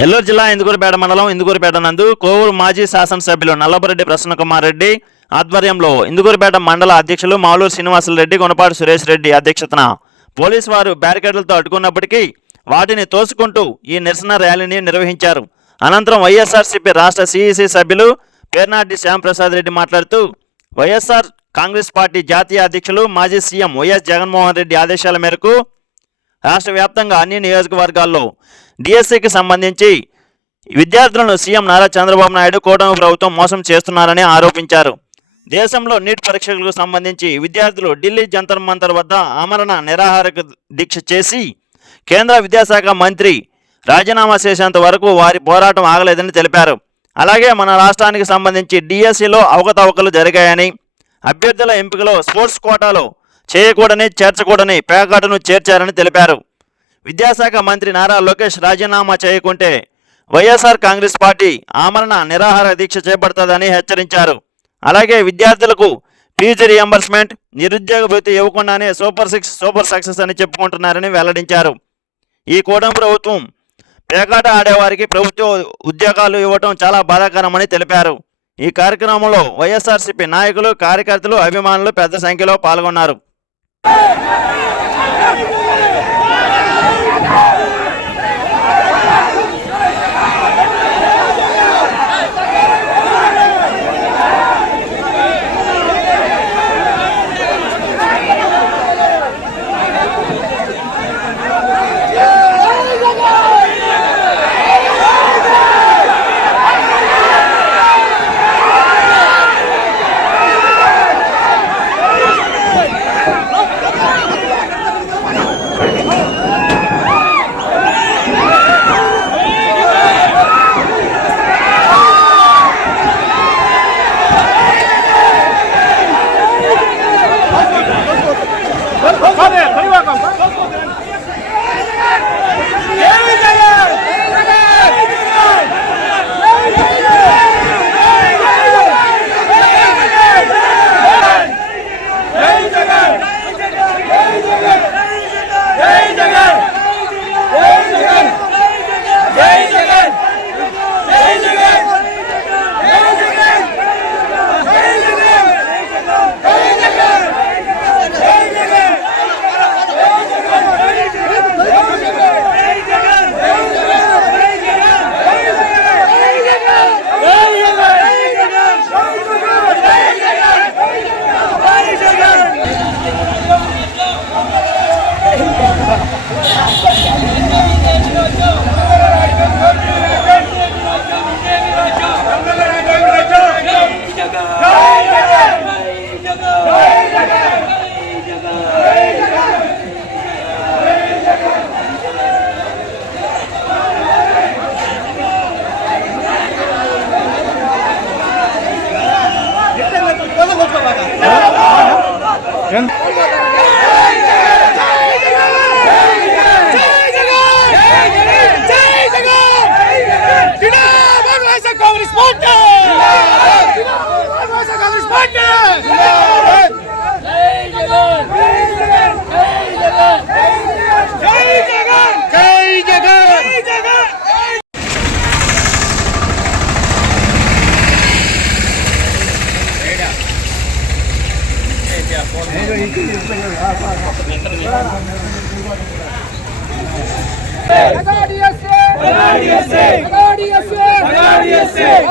నెల్లూరు జిల్లా ఇందుకూరుపేట మండలం ఇందుకూరుపేట నందు కోవూరు మాజీ శాసనసభ్యులు నల్లబరెడ్డి ప్రసన్నకుమార్ రెడ్డి ఆధ్వర్యంలో ఇందుకూరుపేట మండల అధ్యక్షులు మాలూరు శ్రీనివాసులు రెడ్డి, గుణపాటి సురేష్ రెడ్డి అధ్యక్షతన పోలీసు వారు బ్యారికేడ్లతో అడ్డుకున్నప్పటికీ వాటిని తోసుకుంటూ ఈ నిరసన ర్యాలీని నిర్వహించారు. అనంతరం వైఎస్ఆర్సీపీ రాష్ట్ర సిఇసి సభ్యులు పేర్నాటి శ్యాంప్రసాద్ రెడ్డి మాట్లాడుతూ వైఎస్ఆర్ కాంగ్రెస్ పార్టీ జాతీయ అధ్యక్షులు మాజీ సీఎం వైఎస్ జగన్మోహన్ రెడ్డి ఆదేశాల మేరకు రాష్ట్ర వ్యాప్తంగా అన్ని నియోజకవర్గాల్లో డిఎస్సికి సంబంధించి విద్యార్థులను సీఎం నారా చంద్రబాబు నాయుడు కూటమి ప్రభుత్వం మోసం చేస్తున్నారని ఆరోపించారు. దేశంలో నీట్ పరీక్షలకు సంబంధించి విద్యార్థులు ఢిల్లీ జంతర్ మంతర్ వద్ద ఆమరణ నిరాహార దీక్ష చేసి కేంద్ర విద్యాశాఖ మంత్రి రాజీనామా చేసేంత వరకు వారి పోరాటం ఆగలేదని తెలిపారు. అలాగే మన రాష్ట్రానికి సంబంధించి డిఎస్సిలో అవకతవకలు జరిగాయని, అభ్యర్థుల ఎంపికలో స్పోర్ట్స్ కోటాలో చేయకూడని చేర్చకూడని పేకాటను చేర్చారని తెలిపారు. విద్యాశాఖ మంత్రి నారా లోకేష్ రాజీనామా చేయకుంటే వైఎస్ఆర్ కాంగ్రెస్ పార్టీ ఆమరణ నిరాహార దీక్ష చేపడుతుందని హెచ్చరించారు. అలాగే విద్యార్థులకు ఫీజు రియంబర్స్మెంట్, నిరుద్యోగ భృతి ఇవ్వకుండానే సూపర్ సక్సెస్ అని చెప్పుకుంటున్నారని వెల్లడించారు. ఈ కూటమి ప్రభుత్వం పేకాట ఆడేవారికి ప్రభుత్వ ఉద్యోగాలు ఇవ్వటం చాలా బాధాకరమని తెలిపారు. ఈ కార్యక్రమంలో వైఎస్ఆర్సీపీ నాయకులు, కార్యకర్తలు, అభిమానులు పెద్ద సంఖ్యలో పాల్గొన్నారు.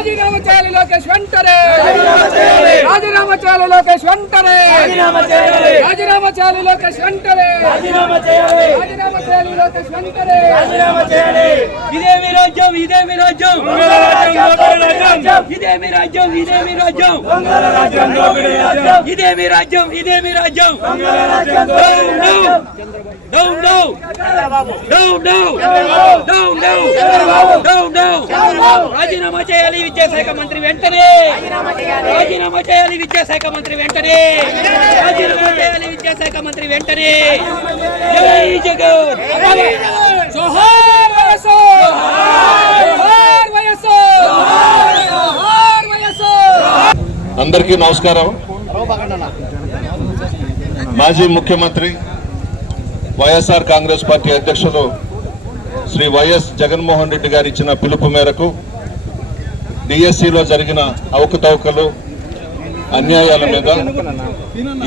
రాజీనామా చేయాలి లోకేష్ వెంటనే, రాజీనామా చేయాలి లోకేష్ వెంటనే, రాజీనామా చేయాలి లోకేష్ వెంటనే, రాజీనామా చేయాలి లోకేష్ వెంటనే. ఇదేమి రాజ్యం, ఇదేమి రాజ్యం, ఇదేమి రాజ్యం, ఇదేమి రాజ్యం, ఇదేమి రాజ్యం, ఇదేమి రాజ్యం. రాజీనామా చేయాలి విద్యాశాఖ మంత్రి వెంటనే, రాజీనామా చేయాలి విద్యాశాఖ మంత్రి వెంటనే, రాజీనామా చేయాలి విద్యాశాఖ మంత్రి వెంటనే. జై జగన్, జోహార్ వైఎస్ఆర్, జోహార్ వైఎస్ఆర్, జోహార్ వైఎస్ఆర్. అందరికీ నమస్కారం. మాజీ ముఖ్యమంత్రి వైఎస్ఆర్ కాంగ్రెస్ పార్టీ అధ్యక్షులు శ్రీ వైఎస్ జగన్మోహన్ రెడ్డి గారు ఇచ్చిన పిలుపు మేరకు డిఎస్సిలో జరిగిన అవకతవకలు అన్యాయాల మీద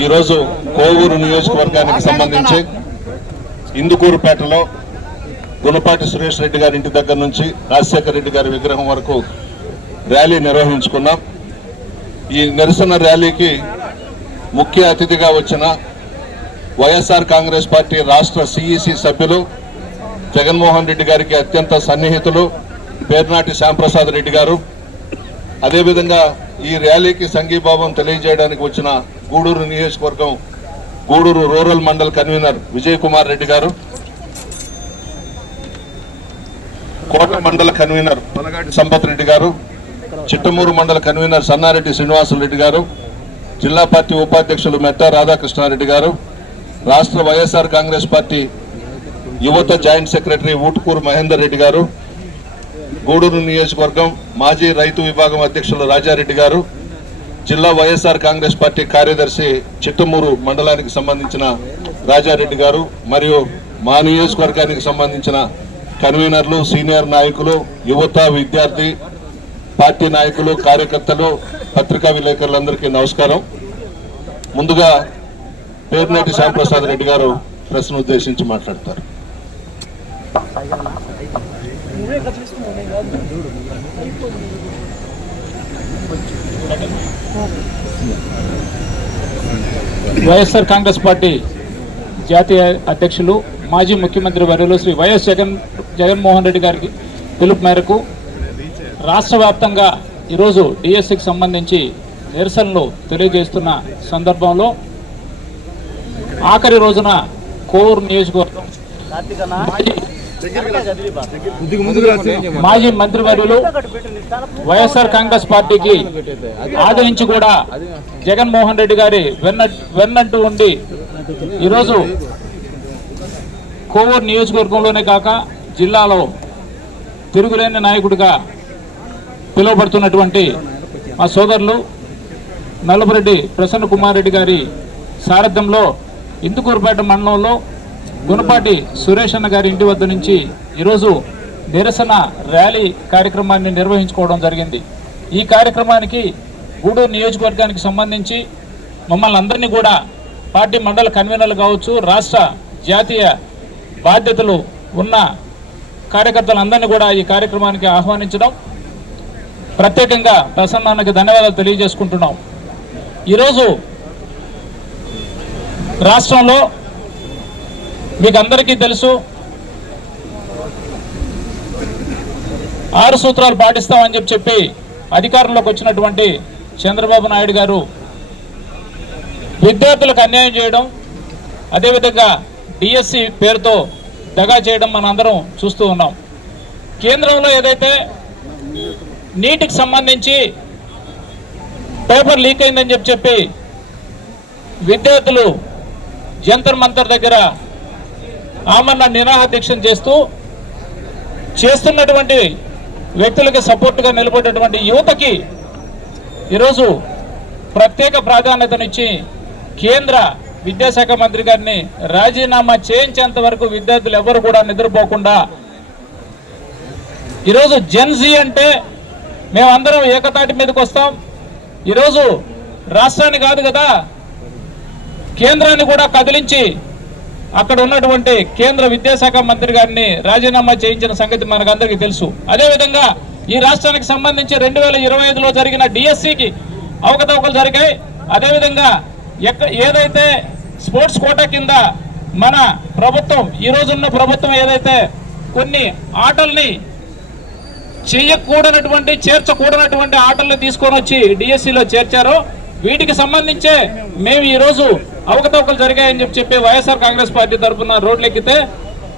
ఈరోజు కోవూరు నియోజకవర్గానికి సంబంధించి ఇందుకూరుపేటలో గుణపాటి సురేష్ రెడ్డి గారి ఇంటి దగ్గర నుంచి రాజశేఖర రెడ్డి గారి విగ్రహం వరకు ర్యాలీ నిర్వహించుకున్నాం. ఈ నిరసన ర్యాలీకి ముఖ్య అతిథిగా వచ్చిన వైఎస్ఆర్ కాంగ్రెస్ పార్టీ రాష్ట్ర సిఈసి సభ్యులు, జగన్మోహన్ రెడ్డి గారికి అత్యంత సన్నిహితులు పేర్నాటి శ్యాంప్రసాద్ రెడ్డి గారు, అదేవిధంగా ఈ ర్యాలీకి సంఘీభావం తెలియజేయడానికి వచ్చిన గూడూరు నియోజకవర్గం గూడూరు రూరల్ మండల్ కన్వీనర్ విజయ్ కుమార్ రెడ్డి గారు, కోట మండల కన్వీనర్ పొలగాటి సంపత్ రెడ్డి గారు, చిట్టమూరు మండల కన్వీనర్ సన్నారెడ్డి శ్రీనివాసులరెడ్డి గారు, జిల్లా పార్టీ ఉపాధ్యక్షులు మెట్టా రాధాకృష్ణారెడ్డి గారు, రాష్ట్ర వైఎస్ఆర్ కాంగ్రెస్ పార్టీ యువత జాయింట్ సెక్రటరీ ఊటుకూరు మహేందర్ రెడ్డి గారు, గూడూరు నియోజకవర్గం మాజీ రైతు విభాగం అధ్యక్షులు రాజారెడ్డి గారు, జిల్లా వైఎస్ఆర్ కాంగ్రెస్ పార్టీ కార్యదర్శి చిట్టమూరు మండలానికి సంబంధించిన రాజారెడ్డి గారు, మరియు మా నియోజకవర్గానికి సంబంధించిన కన్వీనర్లు, సీనియర్ నాయకులు, యువత, విద్యార్థి పార్టీ నాయకులు, కార్యకర్తలు, పత్రికా విలేకరులందరికీ నమస్కారం. ముందుగా పేర్నాటి శ్యాంప్రసాద్ రెడ్డి గారు ప్రెస్ను ఉద్దేశించి మాట్లాడతారు. వైఎస్ఆర్ కాంగ్రెస్ పార్టీ జాతీయ అధ్యక్షులు మాజీ ముఖ్యమంత్రి వర్యులు శ్రీ వైఎస్ జగన్మోహన్ రెడ్డి గారికి పిలుపు మేరకు రాష్ట్ర వ్యాప్తంగా ఈరోజు డిఎస్సికి సంబంధించి నిరసనలు తెలియజేస్తున్న సందర్భంలో ఆఖరి రోజున కోవూరు నియోజకవర్గం మాజీ మంత్రివర్యులు వైఎస్ఆర్ కాంగ్రెస్ పార్టీకి ఆదరించి కూడా జగన్మోహన్ రెడ్డి గారి వెన్నంటూ ఉండి ఈరోజు కోవూరు నియోజకవర్గంలోనే కాక జిల్లాలో తిరుగులేని నాయకుడిగా పిలువబడుతున్నటువంటి మా సోదరులు నల్లపురెడ్డి ప్రసన్న కుమార్ రెడ్డి గారి సారథ్యంలో ఇందుకూరుపేట మండలంలో గుణపాటి సురేష్ అన్న గారి ఇంటి వద్ద నుంచి ఈరోజు నిరసన ర్యాలీ కార్యక్రమాన్ని నిర్వహించుకోవడం జరిగింది. ఈ కార్యక్రమానికి గూడూరు నియోజకవర్గానికి సంబంధించి మమ్మల్ని అందరినీ కూడా పార్టీ మండల కన్వీనర్లు కావచ్చు, రాష్ట్ర జాతీయ బాధ్యతలు ఉన్న కార్యకర్తలందరినీ కూడా ఈ కార్యక్రమానికి ఆహ్వానించడం, ప్రత్యేకంగా ప్రసన్నానికి ధన్యవాదాలు తెలియజేసుకుంటున్నాం. ఈరోజు రాష్ట్రంలో మీకు అందరికీ తెలుసు 6 సూత్రాలు పాటిస్తామని చెప్పి అధికారంలోకి వచ్చినటువంటి చంద్రబాబు నాయుడు గారు విద్యార్థులకు అన్యాయం చేయడం, అదేవిధంగా డిఎస్సి పేరుతో దగా చేయడం మనం అందరం చూస్తూ ఉన్నాం. కేంద్రంలో ఏదైతే నీటికి సంబంధించి పేపర్ లీక్ అయిందని చెప్పి విద్యార్థులు జంతర్ మంతర్ దగ్గర ఆమరణ నిరాహార దీక్ష చేస్తున్నటువంటి వ్యక్తులకి సపోర్టుగా నిలబడేటువంటి యువతకి ఈరోజు ప్రత్యేక ప్రాధాన్యతనిచ్చి కేంద్ర విద్యాశాఖ మంత్రి గారిని రాజీనామా చేయించేంత వరకు విద్యార్థులు ఎవరు కూడా నిద్రపోకుండా ఈరోజు జెన్జీ అంటే మేమందరం ఏకతాటి మీదకి వస్తాం. ఈరోజు రాష్ట్రాన్ని కాదు కదా, కేంద్రాన్ని కూడా కదిలించి అక్కడ ఉన్నటువంటి కేంద్ర విద్యాశాఖ మంత్రి గారిని రాజీనామా చేయించిన సంగతి మనకందరికీ తెలుసు. అదేవిధంగా ఈ రాష్ట్రానికి సంబంధించి 2025లో జరిగిన డిఎస్సికి అవకతవకలు జరిగాయి. అదేవిధంగా ఏదైతే స్పోర్ట్స్ కోటా కింద మన ప్రభుత్వం, ఈ రోజున్న ప్రభుత్వం ఏదైతే కొన్ని ఆటల్ని చేర్చకూడనటువంటి ఆటల్ని తీసుకొని వచ్చి డిఎస్సిలో చేర్చారో వీటికి సంబంధించే మేము ఈరోజు అవకతవకలు జరిగాయని చెప్పి వైఎస్ఆర్ కాంగ్రెస్ పార్టీ తరఫున రోడ్లెక్కితే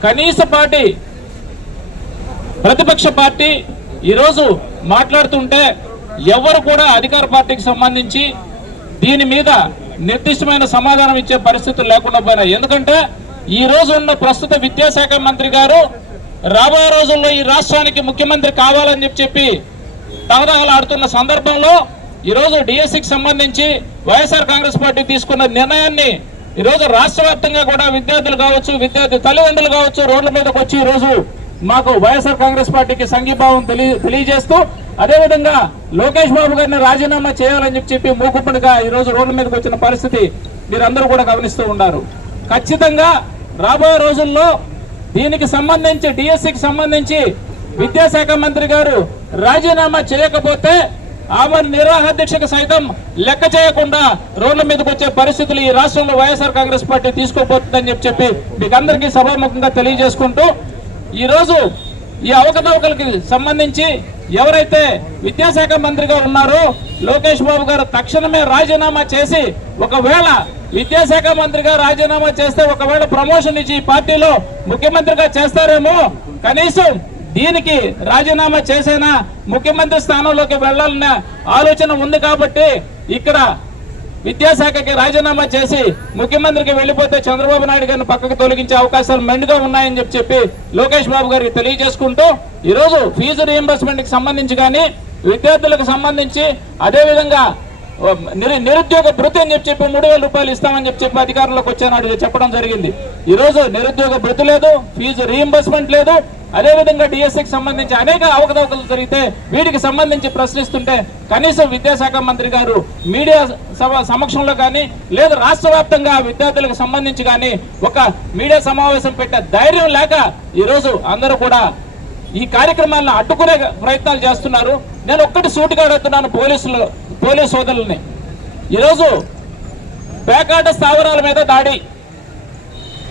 కనీస పార్టీ ప్రతిపక్ష పార్టీ ఈరోజు మాట్లాడుతుంటే ఎవరు కూడా అధికార పార్టీకి సంబంధించి దీని మీద నిర్దిష్టమైన సమాధానం ఇచ్చే పరిస్థితులు లేకుండా పోయినాయి. ఎందుకంటే ఈ రోజు ఉన్న ప్రస్తుత విద్యాశాఖ మంత్రి గారు రాబోయే రోజుల్లో ఈ రాష్ట్రానికి ముఖ్యమంత్రి కావాలని చెప్పి తహతహలాడుతున్న సందర్భంలో ఈరోజు డిఎస్సికి సంబంధించి వైఎస్ఆర్ కాంగ్రెస్ పార్టీ తీసుకున్న నిర్ణయాన్ని ఈరోజు రాష్ట్ర వ్యాప్తంగా కూడా విద్యార్థులు కావచ్చు, విద్యార్థి తల్లిదండ్రులు కావచ్చు, రోడ్ల మీదకి వచ్చి ఈరోజు మాకు వైఎస్ఆర్ కాంగ్రెస్ పార్టీకి సంఘీభావం తెలియజేస్తూ అదేవిధంగా లోకేష్ బాబు గారిని రాజీనామా చేయాలని చెప్పి మూకుప్పటిగా ఈ రోజు రోడ్ల మీదకి వచ్చిన పరిస్థితి మీరందరూ కూడా గమనిస్తూ ఉన్నారు. ఖచ్చితంగా రాబోయే రోజుల్లో దీనికి సంబంధించి డిఎస్సికి సంబంధించి విద్యాశాఖ మంత్రి గారు రాజీనామా చేయకపోతే ఆమె నిరాహారదీక్షకు సైతం లెక్క చేయకుండా రోడ్ల మీదకి వచ్చే పరిస్థితులు ఈ రాష్ట్రంలో వైఎస్ఆర్ కాంగ్రెస్ పార్టీ తీసుకోబోతుందని చెప్పి మీకు అందరికీ సభాముఖంగా తెలియజేసుకుంటూ ఈరోజు ఈ అవకతవకలకి సంబంధించి ఎవరైతే విద్యాశాఖ మంత్రిగా ఉన్నారో లోకేష్ బాబు గారు తక్షణమే రాజీనామా చేసి, ఒకవేళ విద్యాశాఖ మంత్రిగా రాజీనామా చేస్తే ఒకవేళ ప్రమోషన్ ఇచ్చి పార్టీలో ముఖ్యమంత్రిగా చేస్తారేమో, కనీసం దీనికి రాజీనామా చేసేనా ముఖ్యమంత్రి స్థానంలోకి వెళ్లాలనే ఆలోచన ఉంది కాబట్టి ఇక్కడ విద్యాశాఖకి రాజీనామా చేసి ముఖ్యమంత్రికి వెళ్లిపోతే చంద్రబాబు నాయుడు గారిని పక్కకు తొలగించే అవకాశాలు మెండుగా ఉన్నాయని చెప్పి లోకేష్ బాబు గారికి తెలియజేసుకుంటూ ఈరోజు ఫీజు రీఎంబర్స్మెంట్ కి సంబంధించి కానీ విద్యార్థులకు సంబంధించి అదేవిధంగా నిరుద్యోగ భృతి అని చెప్పి 3,000 రూపాయలు ఇస్తామని చెప్పి అధికారంలోకి వచ్చానాడు చెప్పడం జరిగింది. ఈ రోజు నిరుద్యోగ భృతి లేదు, ఫీజు రీఎంబర్స్మెంట్ లేదు, అదేవిధంగా డిఎస్సికి సంబంధించి అనేక అవకతవకలు జరిగితే వీటికి సంబంధించి ప్రశ్నిస్తుంటే కనీసం విద్యాశాఖ మంత్రి గారు మీడియా సమక్షంలో కానీ లేదా రాష్ట్ర వ్యాప్తంగా విద్యార్థులకు సంబంధించి కానీ ఒక మీడియా సమావేశం పెట్టే ధైర్యం లేక ఈరోజు అందరూ కూడా ఈ కార్యక్రమాలను అడ్డుకునే ప్రయత్నాలు చేస్తున్నారు. నేను ఒక్కటి సూటిగా అడుగుతున్నాను పోలీసు సోదరుల్ని. ఈరోజు పేకాట స్థావరాల మీద దాడి,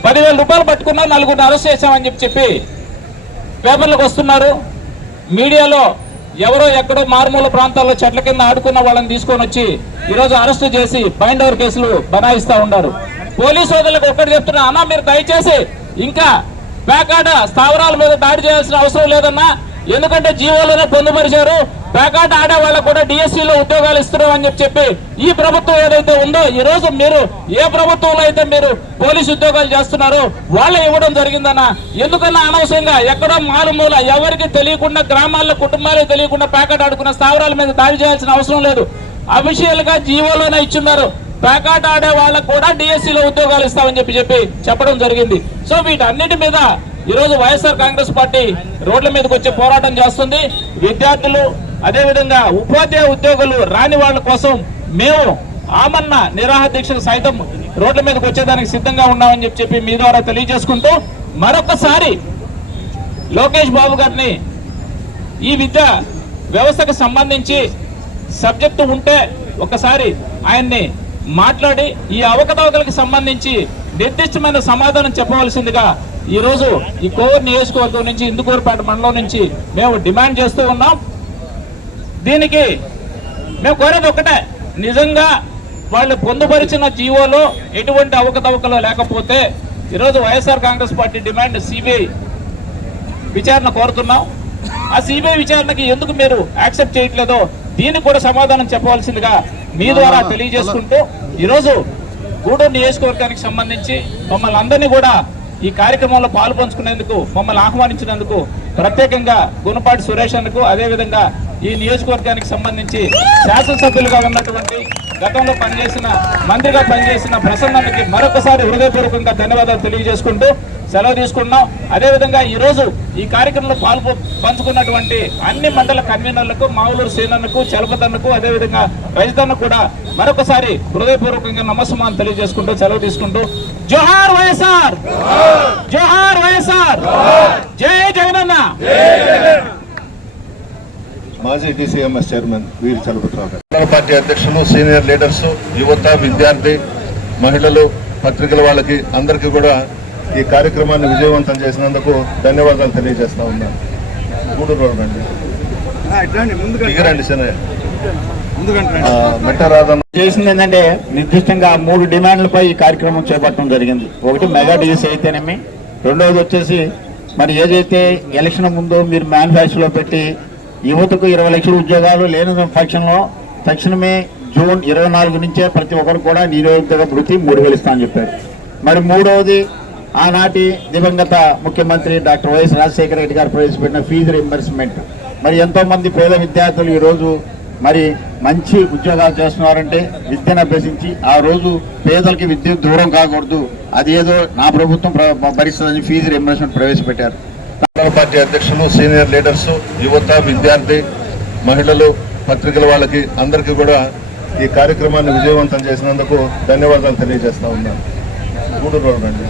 10,000 రూపాయలు పట్టుకున్నా 4 అరెస్ట్ చేశామని చెప్పి పేపర్లకు వస్తున్నారు. మీడియాలో ఎవరో ఎక్కడో మారుమూల ప్రాంతాల్లో చెట్ల కింద ఆడుకున్న వాళ్ళని తీసుకొని వచ్చి ఈరోజు అరెస్టు చేసి బైండ్ ఓవర్ కేసులు బనాయిస్తా ఉన్నారు. పోలీసు సోదరులకు ఒక్కటి చెప్తున్నా, అన్నా మీరు దయచేసి ఇంకా పేకాట స్థావరాల మీద దాడి చేయాల్సిన అవసరం లేదన్నా, ఎందుకంటే జీవోలోనే పొందుపరిచారు, పేకాట ఆడే వాళ్ళకు కూడా డిఎస్సీలో ఉద్యోగాలు ఇస్తున్నాం అని చెప్పి ఈ ప్రభుత్వం ఏదైతే ఉందో ఈ రోజు మీరు ఏ ప్రభుత్వంలో అయితే మీరు పోలీసు ఉద్యోగాలు చేస్తున్నారో వాళ్ళే ఇవ్వడం జరిగిందన్నా. ఎందుకన్నా అనవసరంగా ఎక్కడో మారుమూల ఎవరికి తెలియకుండా గ్రామాల్లో కుటుంబాలకు తెలియకుండా పేకాట ఆడుకున్న స్థావరాల మీద దాడి చేయాల్సిన అవసరం లేదు. అఫీషియల్ గా జీవోలోనే ఇచ్చున్నారు, పేకాట ఆడే వాళ్ళకు కూడా డిఎస్సీలో ఉద్యోగాలు ఇస్తామని చెప్పి చెప్పడం జరిగింది. సో వీటన్నిటి మీద ఈరోజు వైఎస్ఆర్ కాంగ్రెస్ పార్టీ రోడ్ల మీదకి వచ్చే పోరాటం చేస్తుంది. విద్యార్థులు అదేవిధంగా ఉపాధ్యాయ ఉద్యోగులు రాని వాళ్ళ కోసం మేము ఆమన్న నిరాహార దీక్షకు సైతం రోడ్ల మీదకి వచ్చేదానికి సిద్ధంగా ఉన్నామని చెప్పి మీ ద్వారా తెలియజేసుకుంటూ మరొకసారి లోకేష్ బాబు గారిని ఈ విద్యా వ్యవస్థకు సంబంధించి సబ్జెక్టు ఉంటే ఒకసారి ఆయన్ని మాట్లాడి ఈ అవకతవకలకు సంబంధించి నిర్దిష్టమైన సమాధానం చెప్పవలసిందిగా ఈ రోజు ఈ కోవూరు నియోజకవర్గం నుంచి ఇందుకూరుపేట మండలం నుంచి మేము డిమాండ్ చేస్తూ ఉన్నాం. దీనికి మేము కోరేది ఒకటే, నిజంగా వాళ్ళు పొందుపరిచిన జీవోలో ఎటువంటి అవకతవకలు లేకపోతే ఈరోజు YSR Congress party demand CBI విచారణ కోరుతున్నాం. ఆ సిబిఐ విచారణకి ఎందుకు మీరు యాక్సెప్ట్ చేయట్లేదో దీనికి కూడా సమాధానం చెప్పవలసిందిగా మీ ద్వారా తెలియజేసుకుంటూ ఈరోజు గూడూరు నియోజకవర్గానికి సంబంధించి మమ్మల్ని అందరినీ కూడా ఈ కార్యక్రమంలో పాలు పంచుకునేందుకు మమ్మల్ని ఆహ్వానించినందుకు ప్రత్యేకంగా గుణపాటి సురేష్ అన్నకు, అదేవిధంగా ఈ నియోజకవర్గానికి సంబంధించి శాసనసభ్యులుగా ఉన్నటువంటి గతంలో పనిచేసిన మంత్రిగా పనిచేసిన ప్రసన్నకి మరొకసారి హృదయపూర్వకంగా ధన్యవాదాలు తెలియజేసుకుంటూ సెలవు తీసుకున్నాం. అదేవిధంగా ఈరోజు ఈ కార్యక్రమంలో పంచుకున్నటువంటి అన్ని మండల కన్వీనర్లకు, మావులూరు శ్రీనన్నకు, చలపతన్నకు, అదేవిధంగా రజితన్నకు కూడా మరొకసారి హృదయపూర్వకంగా నమస్కారం తెలియజేసుకుంటూ సెలవు తీసుకుంటూ జోహార్ వైఎస్ఆర్, జోహార్ వైఎస్ఆర్, జై జగనన్న. మాజీ DCMS చైర్మన్ వీరి చలపతిరావు గారు, పార్టీ అధ్యక్షులు, సీనియర్ లీడర్స్, యువత, విద్యార్థి, మహిళలు, పత్రికల వాళ్ళకి అందరికీ కూడా ఈ కార్యక్రమాన్ని విజయవంతం చేసినందుకు ధన్యవాదాలు తెలియజేస్తా ఉన్నాను. గూడూరు రోడ్ రండి, దిగరండి శనయ్య, మెట్టరాధన చేసింది ఏంటంటే నిర్దిష్టంగా 3 డిమాండ్లపై ఈ కార్యక్రమం చేపట్టడం జరిగింది. ఒకటి మెగా డిఎస్సీ అయితేనేమి, రెండవది వచ్చేసి మరి ఏదైతే ఎలక్షన్ ముందు మీరు మేనిఫెస్టోలో పెట్టి యువతకు 20 లక్షల ఉద్యోగాలు లేని పక్షంలో తక్షణమే జూన్ 24 నుంచే ప్రతి ఒక్కరు కూడా నిరుద్యోగ భృతి 3,000 ఇస్తా అని చెప్పారు. మరి మూడవది ఆనాటి దివంగత ముఖ్యమంత్రి డాక్టర్ వైఎస్ రాజశేఖర రెడ్డి గారు ప్రవేశపెట్టిన ఫీజు రీంబర్స్మెంట్. మరి ఎంతోమంది పేద విద్యార్థులు ఈరోజు మరి మంచి ఉద్యోగాలు చేస్తున్నారంటే విద్యను అభ్యసించి ఆ రోజు పేదలకి విద్యుత్ దూరం కాకూడదు, అది ఏదో నా ప్రభుత్వం భరిస్తుందని ఫీజు రీంబర్స్మెంట్ ప్రవేశపెట్టారు. మండల పార్టీ అధ్యక్షులు, సీనియర్ లీడర్స్, యువత, విద్యార్థి, మహిళలు, పత్రికల వాళ్ళకి అందరికీ కూడా ఈ కార్యక్రమాన్ని విజయవంతం చేసినందుకు ధన్యవాదాలు తెలియజేస్తా ఉన్నాను. 3 రోజులండి.